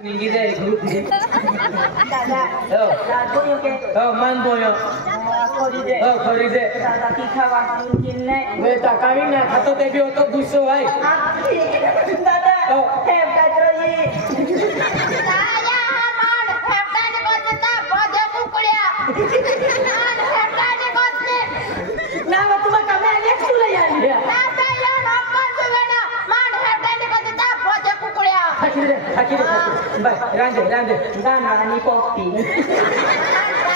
Minggi deh, grup deh. Dada. Boyo ke. Man boyo. Kori deh. Kori deh. Dada kita waktu ini. Beta kami nak kata tapi otak buso ay. Dada. Hem katroyi. Saya man heptane kodta boje kukulia. Man heptane kodne. Nama तुम्हा kami anak sulah ya. Nasa yo nokon sugana. Man heptane kodta boje kukulia. Hakiri. Baik, rande. Dana ni kopi.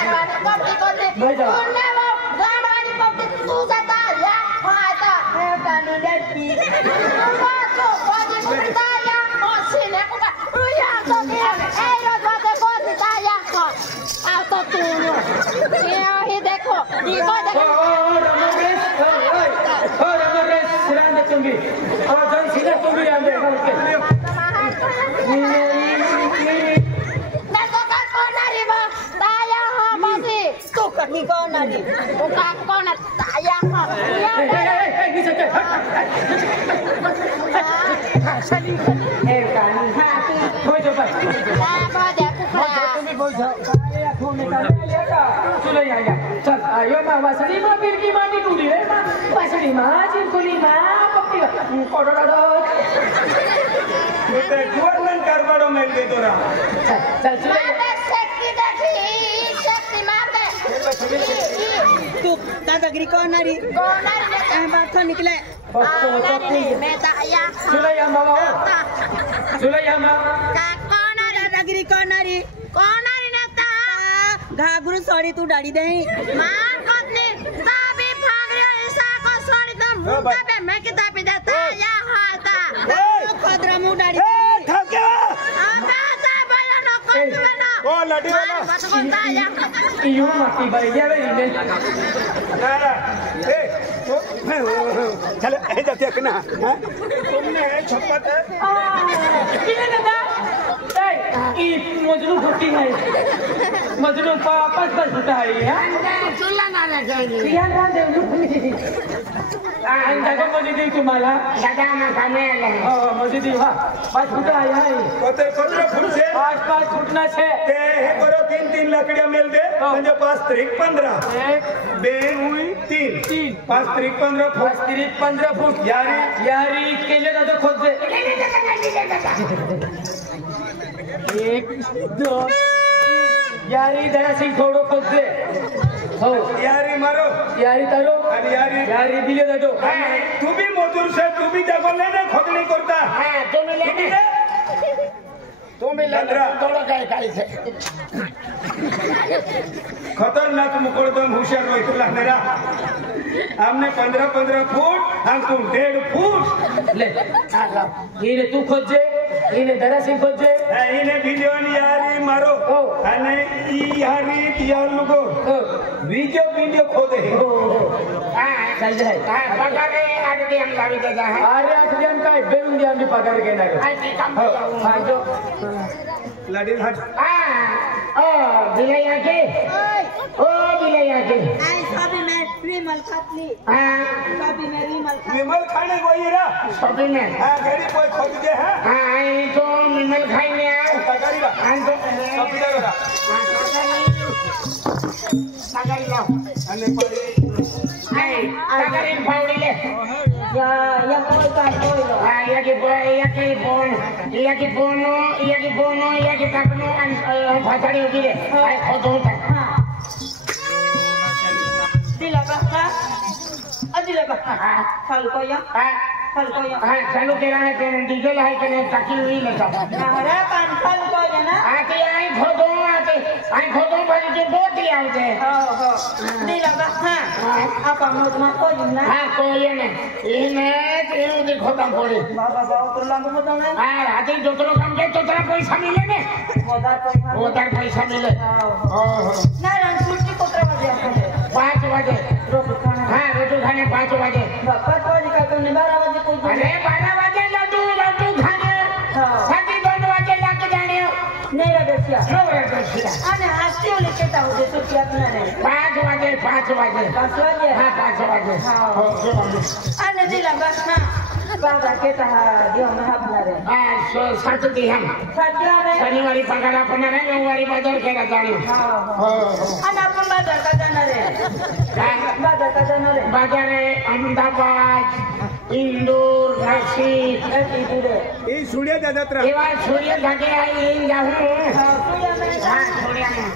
Gana kopi kodne. Baca. Unne wo gana ni kopi tu jata ya khata. Heptane dati. Baso boje kukulia ya osine kuka. Ruya to dia. Eyo boje kodta ya ko. Auto tuno. Ye hi dekho. Diko dekho. Ramesh, rande tumbi. Jangan sini tumbi rande. Ni kau nadi. Bukan kau nak saya kau. Ni saja. Kami hati. Kau coba. Saya kau dia kukulia. Sudah ya. Chal, ayo ma wasari ma birki ma ni duli re ma. Wasari ma jinkuli ma pakki. Kodorado. Kita jualan karbado melde tora. Chal sudah. Mata sekti dekhi, sekti mata. Tu दादागिरी कौन आ रही? कौन आ रही? बात तो निकले। मैं ताया। Sudah ya ma. Sudah ya ma. कौन आ रही? दादागिरी कौन आ रही? कौन आ रही नता? घाघरू साड़ी तू डाली दे। मान कोतनी ताबी भाग रहे ऐसा को सोड़ी तो मुंह पे मैं किताब देता या हालता। खदरा मुंह डाली। ठके अबे ता बोलो नो कौन बना? ओ लड़ी वाला बस को ताया। Iyo mati bayi dia ini. नारा ए चलो ए जाते कना हां तुमने छप्पत है Ini nada. Ini मजनू फुटी है मजनू पापस बस फुटा है चुल्ला ना लगाएंगे Sian kan dia Ang jago mo di तुम्हाला दादा ना खाने ले oh mo di ha पाच फुटा है कोते कोतरा फुट से पाच फुटना छे ते हे करो 3 लकड़ियां मेल दे म्हणजे 5 तारीख 15 एक बे हुई 3 5 तारीख 15 फुट 5 तारीख 15 फुट यारी केले ना तो खोद दे एक दो यारी जरा सिंह थोडो खोद दे हो यारी मारो यारी तारो आणि यारी दिले जातो तू भी मजूर से तू भी जागो लेने खोदणी करता हां तुम्ही लेने थोड़ा काय से खतरनाक मुकोड़दम होशियार रोइला मेरा हमने 15 फुट हम तुम 1.5 फुट ले इने तू खोजे इने जरा सिंह खोजे इने भिडियोन यारी मारो आणि ई यारी तियार लोगो वीडियो खोदे चल जाए पगारे आज के हम गाड़ी दे जा है अरे आठजन काय बेरून द्या आम्ही पगार घेणार हां जो लड़ी हट दिलैया के ओ दिलैया के आई सभी में विमल खातली। सभी में विमल खातली। विमल खाने को ये रा सभी में हां गाड़ी कोई खोद दे है आई तो विमल खाने गाड़ी बा आई तो सब इधर रा सागरी लाओ आणि पड़ी आई सागरी फावड़ी ले या कोई का कोई लो। या की कापनो भाषाड़ी होती है आई खुद होता हाँ। दिला बक्का। अदिला बक्का। फल को या। फल को या। हां चालू केला है कि डीजल है कि ताकि हुई ले जाता हमारा पान फल को या ना। आते आई खोदो बड़ी के बोटी आते हो दिला बक्का। apa mau mako yuna हां कोई ने इने तेरे देखो ता पड़े बाबा तो लांगो मत ना हां आते जोतरो काम के तोरा पैसा मिले ने मोदार पैसा मिले ना रन छुट्टी कोतरा बजे 5 बजे रोटी खाना हां रोटी खाने 5 बजे 5 बजे का तो 12 बजे कोई अरे 12 बजे लड्डू खाने साथी 2 बजे लाके जाने नहीं रगसिया रगसिया अने आस्ते ओले केता हो जे तो क्या ना रे 5 बजे 5 बजे 5 बजे हां 5 बजे हां अने दिला बस ना बागा केटा दिवं महाबनारे सात दिहम सध्याने शनिवारी पगार आपण नाही रविवारी बाजार केला जाणे आणि आपण बाजार का जाणार आहे बाजार का जाणार आहे बाजार आहे अहमदाबाद इंदूर नाशिक ही सूर्य दादा तेव्हा सूर्य घाटे आहे येईन जाऊन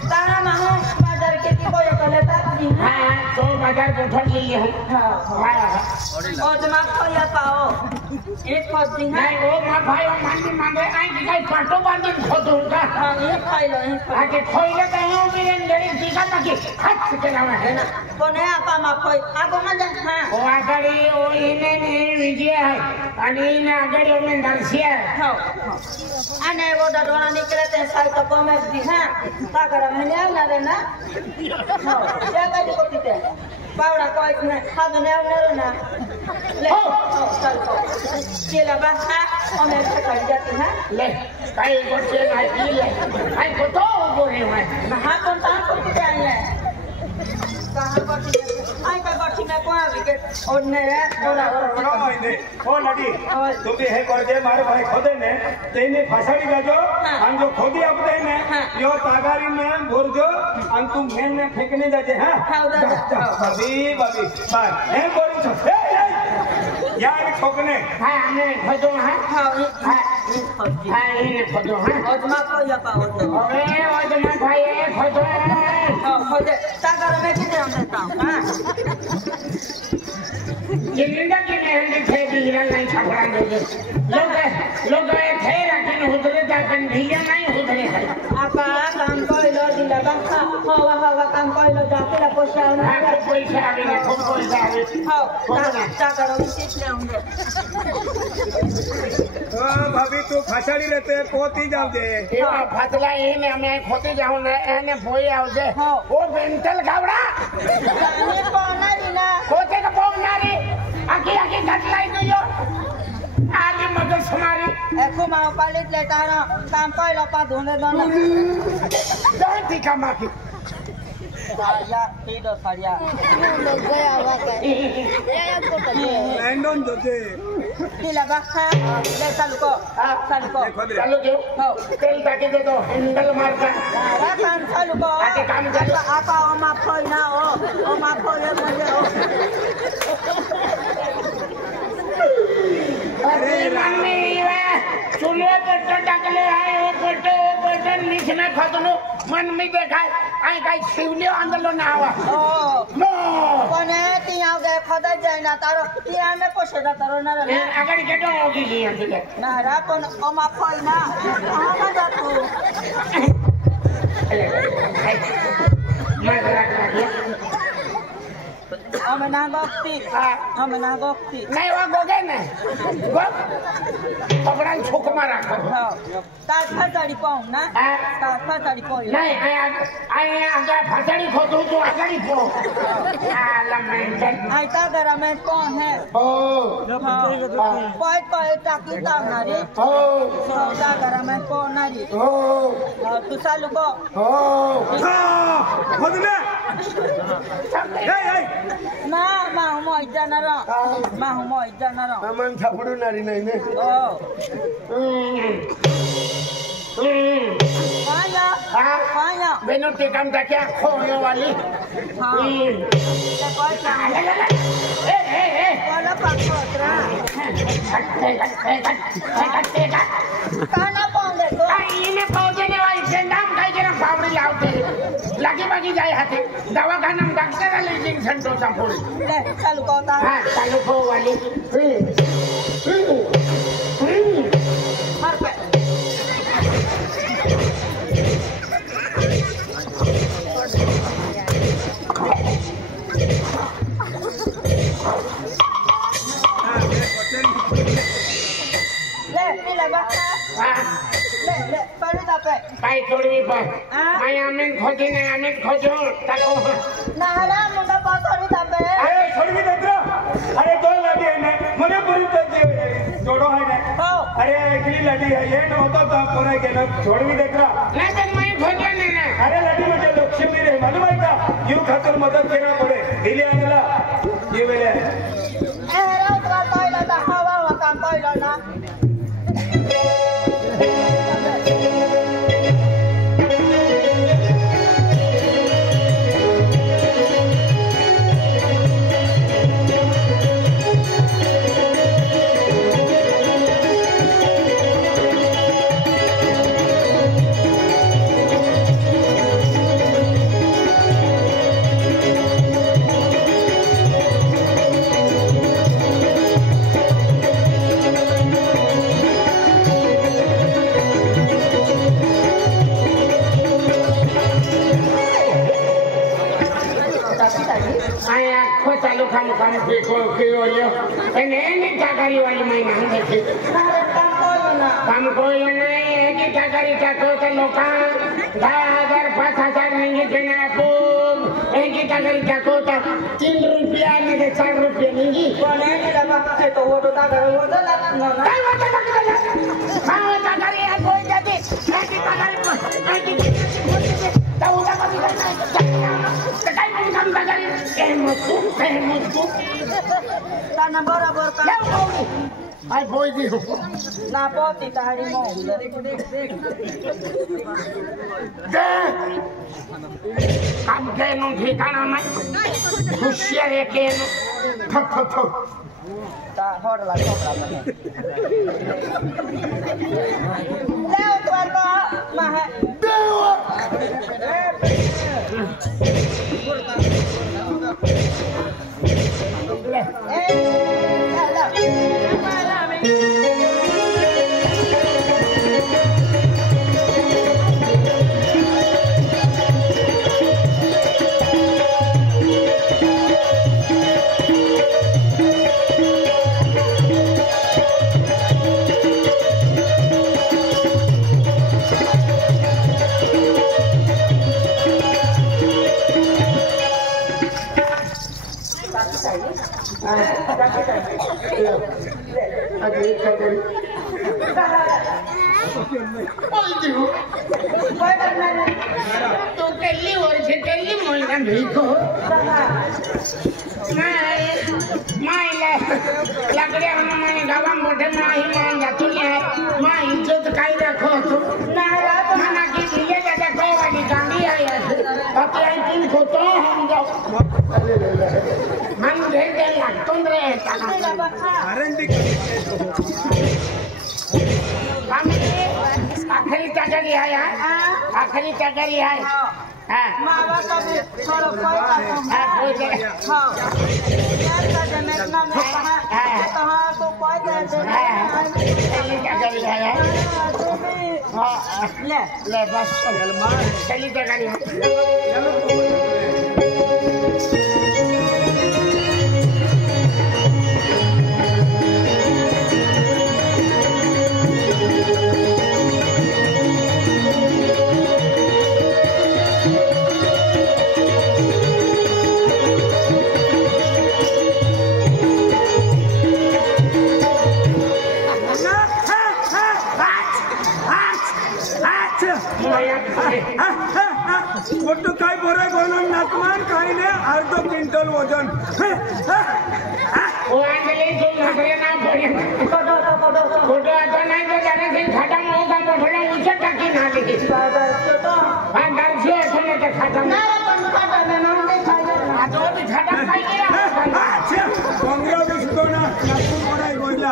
तारा माहो बाजार किती कोय कले ताकदी हाँ तो बाजार गोठन लिए हूँ और जमा खोया पाओ एक खोदी है नहीं वो माँ भाई वो मांगी मांगे आई कि कहीं पाटो बांधन खोदूं का हाँ ये खाई लो आके खोइले तो यूं मेरे अंदर दिखा ना कि हाथ के नाम है ना कोने आपा मा खोई आगो मजा हाँ वो आगरी वो इन्हें विजय है आणि इन्हें आगरी वो में दर्शिया है हाँ आने वो डरोना निकले थे साल तो कॉमेडी भी हाँ ताकरा मैंने आना रे ना हाँ क्या करी को पीते बावड़ा कोई ने हाथ ने आना ना ले चल को चला बा हाँ हमें कर जाती है ले कई बच्चे नहीं ले आई को तो बोले हैं हाँ कौन सा को पीते आए कहाँ बच्ची आई का बच्ची में कौन विकेट और ने थोड़ा ओ लड़ी तुम्ही हे करते मारे भाई खोदे ने तेने फसाडी गाजो आणि जो खोदी आपदे ने यो तागारी में भरजो आणि तू मेन ने फेकने जाते हां बाबी बाबी बाय हे बोलू छे यार ठोकने हाँ हमने खोदो हाँ हाँ हाँ इन्हें खोदो हाँ और माँ को या पाओ तो अबे वो जो मैं भाई है खोदो हाँ खोदे ताकरा में कितने हम देता हूँ हाँ जिंदा की मेहंदी थे बिगड़ा नहीं छपड़ा दोगे लोग थे लेकिन उधरे जाकर भैया नहीं उधरे है आपा काम कोई लो दिला बंखा हवा काम कोई लो जाके ला पोषा हाँ पैसा आगे नहीं खूब पैसा आगे हाँ ताकरा में कितने होंगे भाभी तू फसाडी रहते पोती जाऊ दे एवा फसला इन्हें हमें खोते जाऊँ ना इन्हें बोई आओ जे वो बेंटल गावड़ा ये कौन है ना खोते का बोम नारी आगे आगे घटलाई गई हो आगे मगज हमारी एको माँ पालित लेता ना काम कोई लो पा धोने दोना बहुत ही कमा की सारिया तीडो सारिया लैंडन दोते दिला बंखा ले सालको चलो क्यों तेल ताकि दे दो हैंडल मार का रा काम सालको आके काम कर आपा ओमा खोई ना ओ ओमा खोई मुझे ओ अरे मम्मी ये चूल्हे पर तो डकले है वो बटन नीचे में खतनो मन में देखा आई कहीं शिवले आंदोलन ना हुआ नो कोने तिया गए खदा जाए ना तारो तिया में पोछे दा तारो ना रे अगर के तो होगी जी हम तुझे ना रा कोन ओमा खोई ना कहां ना जा तू मैं रख दिया हमें ना गोक्ति नहीं वो गोगे ने गो पकड़ा छोक मारा तार फसाड़ी पाऊं ना तार फसाड़ी पाऊं नहीं आई आगे फसाड़ी खोदूं तो आगे पो लमेंटन आई ता घर में कौन है कोई टाकी ताव ना रे ता घर में कौन ना रे तू सालू को खोदने ना माहू जाना मन छपड़ू नारी नहीं ने पाया बेनो के काम का क्या खोने वाली वाला पकड़ा काना पाऊंगे तो इन्हें पहुंचने वाली नाम कहीं के ना फावड़ी लाओ लगी बाकी जाए हाथे दवा का नाम डॉक्टर वाले जिन संतोषा फूल ले चालू कोता हाँ चालू को वाली मार पे ले लगा ले पड़ी ता पे भाई थोड़ी पर मैं आमिन खोजी नहीं आमिन खोजो तको नारा मुंडा पासोरी ता पे अरे छोड़ भी देता अरे दो लड़ी है ने मने पूरी तो जोड़ो है ने अरे अकेली लड़ी है ये न होता तो पूरा के ना छोड़ भी देता नहीं तो मैं खोजो नहीं ना अरे लड़ी मुझे लक्ष्मी रे मालूम है क्या यूं खातर मदद करना पड़े हिले आंगला ये वेले ए रा उतरा कोई लता हवा काम काम फेको के ओले एने टाकारी वाली महीना हम देखे काम कोई नहीं है कि टाकारी टाको ते लोका 10,000 5,000 नहीं देना आपको एक की टाकारी टाको ता 3 रुपया नहीं 4 रुपया नहीं कोण आहे ना बाबा तो वो तो टाकर वो तो लागणार ना काय वाटतं टाकारी हां टाकारी आहे कोई जाते एक की टाकारी एक की ताऊला कधी नाही काय पण काम टाकारी ए मत ताना बरोबर का आई बोई दी ना पोती तारी मो काम के नो ठिकाना नहीं होशियार है के नो ठक ता होडला छोकरा मने लेव त्वर को महा तो कल्ली वर्ष कल्ली महिना भेको मायला लाकड्या माय गावा मोठे माही मान जातुली आहे माय इज्जत काय राखो तू नारा मना की दिले दादा को वाली गांडी आहे अति आई तीन खोतो हम जाऊ मन घे दे लागतो रे आखरी टाकारी आहे आखरी टाकारी आहे हां मावा का भी थोड़ा कोई का हां कोई दे हां यार का जमेतना नहीं है तो हां तो कोई दे चली टाकारी आहे हां ले बस चल मार चली टाकारी चलो फोटो काय बोरे गोनन नाकमान काय ने अर्ध क्विंटल वजन ओ आंगले जो नखरे ना पडे फोटो आता नाही तो जाने से खाता मोगा मोठला उच्च टाकी ना दे तो हां गारशी असले ते खाता ना पण खाता ना नाही खायला आता तो खाता काय केला अच्छा कांग्रेस दिसतो ना नाकून बोराय गोयला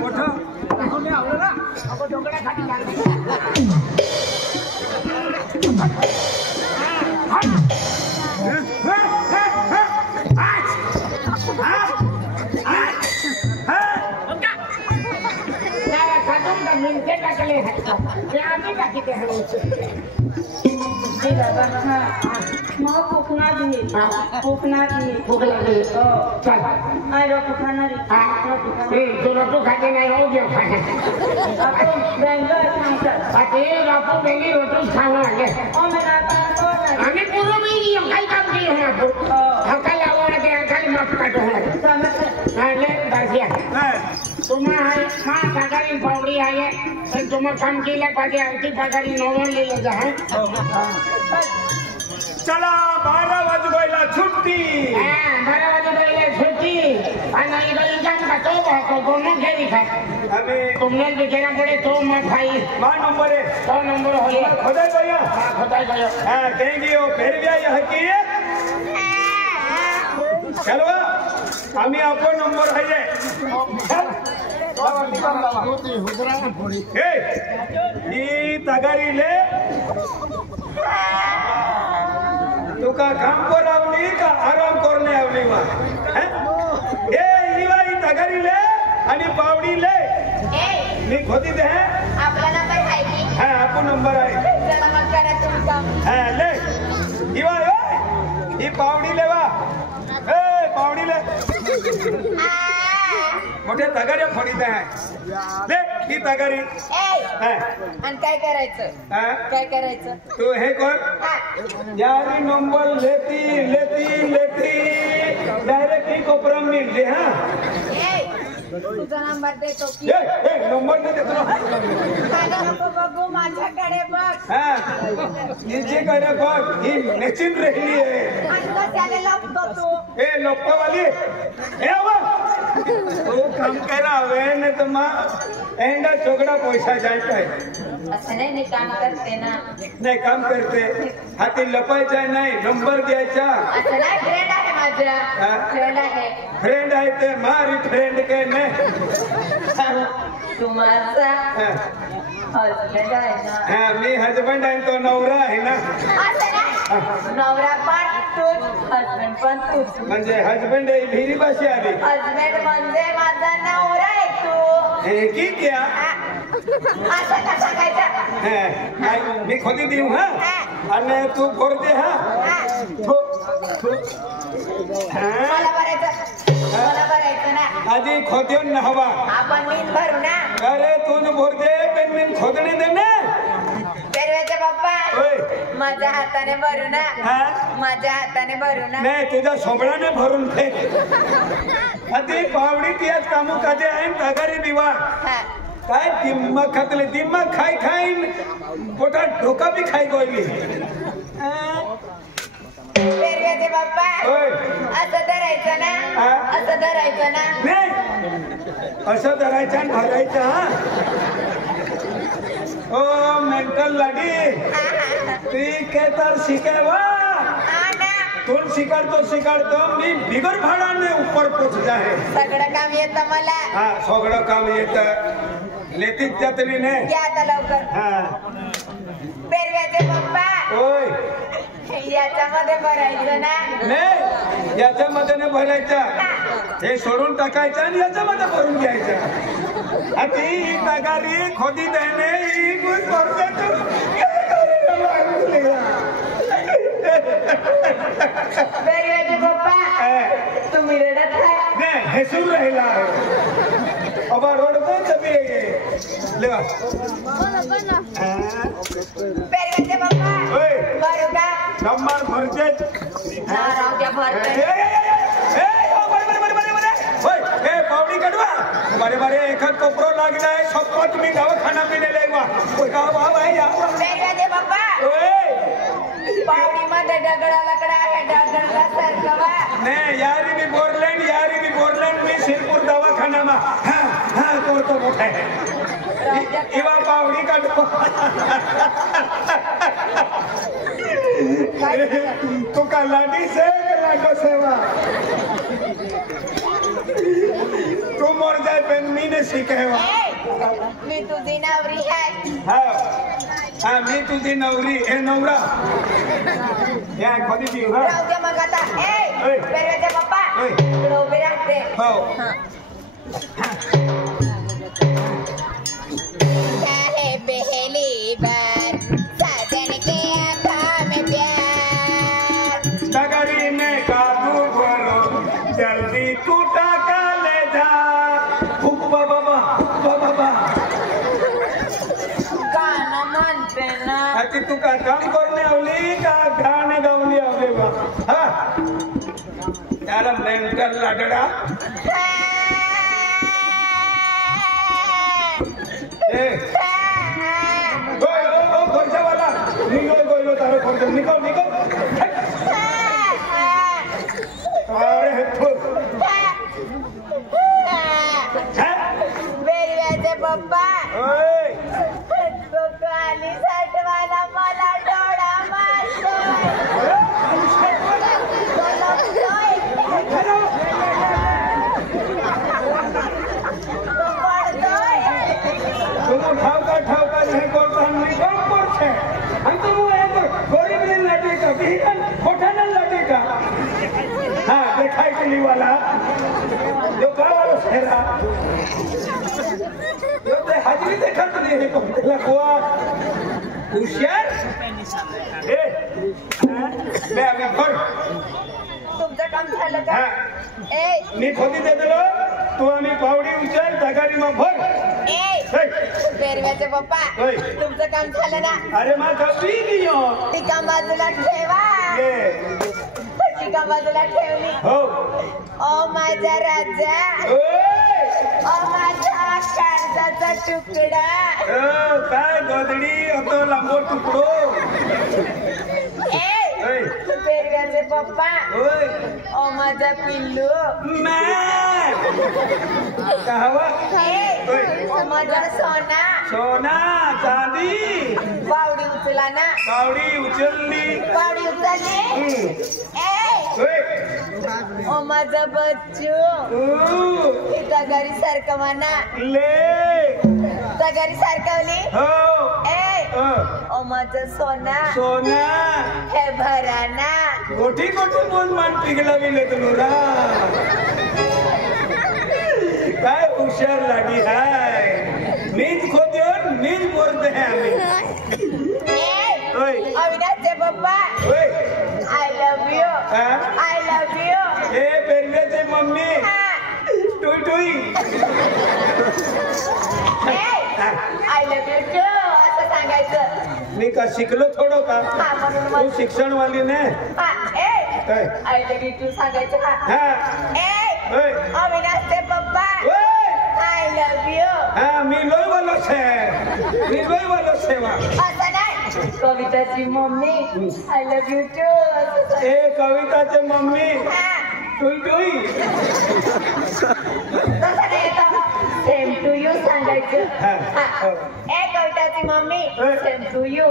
मोठा कोणी आवलं ना अगो डोंगरा खाली लागले मिनटे टाकले ते आम्ही टाकीते मग फुकना दी भूक लागली चल आई रो फुकना दी तो रपू खाते नाही राहू घे खाते बेंगल खांसर आता रपू बेंगी रोटी खावा आले ओ मेरा तो आम्ही पूर्व मी काही काम केलं हो आपण हकाल लावून ते हकाल माफ काढतो हो आले दासिया तुम्हा मा पगारी पावडी आहे तर तुम्हा काम केलं पाहिजे आरती पगारी नोवर लिहिलं जा चला 12 वाजवायला सुट्टी 12 वाजवायला सुट्टी आणि इकडे काम का तो कोण घेरी खाय हमें तुमने दिखेना पड़े तो मत खाई मा नंबर है 100 नंबर हो गया खुदाई भैया खुदाई गयो हां कहेंगे वो फिर भी यह की चलो आम्ही आपण नंबर आहे हे ही तगारीले तुका काम कर आवली का आराम करणे आवली वा हे ही तगारीले आणि पावडीले मी खोदी दे आपला नंबर आहे की हां आपण नंबर आहे हा ले इवा ही पावडी लेवा ए पावडी ले मोठे तगाऱ्या फोडीत आहे ले ही तगारी आणि काय करायचं काय करायचं तू हे कर यारी नंबर लेती लेती लेती डायरेक्ट ही कोपरा मिळते हा तुझा नंबर देतो की नंबर नाही देतो माझा नको बघू माझ्याकडे बघ हिच्याकडे बघ ही मॅचिंग राहिली आहे आणि कशाला लपतो तू ए लोकवाली ए तू काम करा हवे नाही तर मग एंडा छोकड़ा पैसा जायचा आहे असं नाही काम करते ना नाही काम करते हाती लपायचा नाही नंबर द्यायचा असं नाही फ्रेंड आहे माझा फ्रेंड आहे फ्रेंड आहे ते मारी फ्रेंड के नाही तू माझा हजबंड आहे ना हा मी हजबंड आहे तो नवरा आहे ना असं नाही नवरा पण तूच हजबंड पण तूच म्हणजे हजबंड ही भिरी भाषा आली हजबंड म्हणजे माझा नवरा आहे तू हे की क्या असं का सांगायचं मी खोदी देऊ हा आणि तू फोडते हा मला भरायचं ना आधी खोदून न हवा आपण मीन भरू ना अरे तू भरते पण मी खोदणे दे ना पेरव्याचे पप्पा माझ्या हाताने भरू ना माझ्या हाताने भरू ना नाही तुझ्या सोबळाने भरून फेक आधी पावडी तियाच कामू काजे आहे तगारी दिवा काय दिमाग खातले दिमाग खाई खाईन पोटात ढोका बी खाई गोयली पेरव्याचे पप्पा असं धरायचं ना असं धरायचं ना नाही असं धरायचं आणि भरायचं हा ओ मेंटल लाडी ती काय तर शिकायवा तुम शिकाडतो मी बिगर भाडाने ऊपर पोच जाए सगळं काम येतं मला हा सगळं काम येतं लेतीत त्यातली नाही या आता लवकर पेरव्याचे पप्पा होय याच्यामध्ये भरायचं ना नाही याच्यामध्ये नाही भरायचं हे सोडून टाकायचं आणि याच्यामध्ये भरून घ्यायचं आता ही तगारी खोदी देणे ही कुछ भरते पेरव्याचे पप्पा तुम्ही रडत आहे नाही हेसून राहिला अब रोडतो चबी लेवा पेरव्याचे पप्पा भरू का नंबर भरते राहू द्या भरते पावडी काढवा बरे बरे एखाद कोपरो लागलाय शपथ तुम्ही दवाखाना पिलेला पेरव्याचे पप्पा पावडी मध्ये दगडा लकडा आहे दगडला सरकवा नाही यारी बी बोरलँड मी शिरपूर दवाखाना मा हा करतो मोठा इवा पावडी काढतो तू का लाडी से लाडो सेवा तू मर जाए पण मी ने शिकायवा मी तुझी नवरी आहे हा मी तुझी नवरी हे नवरा या कधी ती राहू दे मग आता पेरव्याचे पप्पा इकडे उभे राहते पहली बार साजन के आँखों में प्यार तगड़ी में काबू बोलो जल्दी तू टाका ले जा बाबा गाणं म्हणते ना आता तू का काम करणे आवली का गाणे गावली हवे बा हा त्याला मेंटल लाडडा खर्चावाला निघो तारो खर्च निघो अरे पेरव्याचे पप्पा तो काली साठवाला मला डोळा ठावका हे करताना काम करते आणि तू गरीब लाटे का बिहान मोठ्याला लाटे का हा देखाय केली वाला जो गावाला शेरा जो ते हाजरी देखत नाही हे कोणत्याला गोवा हुशार तुमचं काम झालं का ए मी खोदी दे दिलो तू आम्ही पावडी उचल तगारी मग भर ए पेरव्याचे पप्पा तुमचं काम झालं ना अरे मा कभी नाही टीका बाजूला ठेवा टीका बाजूला ठेवली हो ओ माझा राजा ओ माझा काळजाचा तुकडा काय गोदडी होतो लांबो तुकडो पेरव्याचे पप्पा ओ माझा पिल्लू माझा सोना सोना चांदी पावडी उचला ना पावडी उचलली पावडी उचलली ओ माझा बच्चू तगारी सारखं म्हणा ले तगारी सारखवली ओ माझा सोना सोना हे भराना गोठी गोठी बोल मान पिघला गेले तुला काय हुशार लाडी हाय मीच खोद्यो मीच बोलते हैं आम्ही अविनाशचे papa I love you I love you हे पेरव्याचे मम्मी टुई टुई आय लव्ह यू टू असं सांगायचं मी का शिकलो थोडं का तू शिक्षण वाली ने आय लव्ह यू टू सांगायचं अविनाशचे पप्पा आय लव्ह यू मी लोई वालो छे असं नाही कविताची mummy I love you too ए कविताचे मम्मी टुई टुई सेम टू यू सांगायचं ए कविताची मम्मी सेम टू यू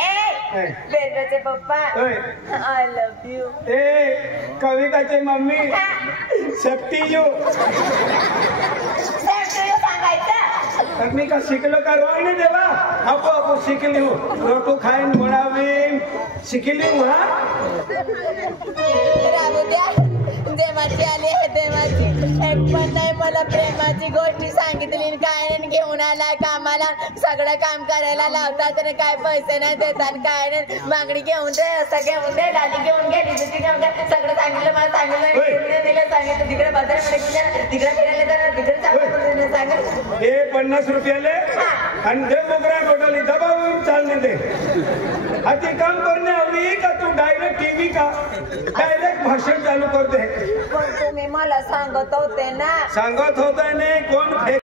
ए बेरव्याचे पप्पा आय लव्ह यू ए कविताचे मम्मी शक्ती यू सेम टू यू सांगायचं मी का शिकलो का रोईने देवा आपो शिकली हूँ रोटू खाईन म्हणावी शिकली हूँ राहू द्या देवाची आली आहे देवाची एक पण नाही मला प्रेमाची गोष्टी सांगितली काय नाही घेऊन आलाय कामाला सगळं काम करायला लावतात आणि काय पैसे नाही देतात काय नाही मागणी घेऊन दे असं घेऊन दे डाली घेऊन घे डिजिटी घेऊन दे सगळं सांगितलं मला सांगितलं दिलं सांगितलं तिकडे बाजारात तिकडे फिरायला जाणार तिकडे सांगितलं हे 50 रुपयाले आणि दे मोगरा टोटली दबावून चालणे दे आधी काम करणे हवी का तू डायरेक्ट टीव्ही का डायरेक्ट भाषण चालू करते पण तुम्ही मला सांगत होते ना सांगत होता नाही कोण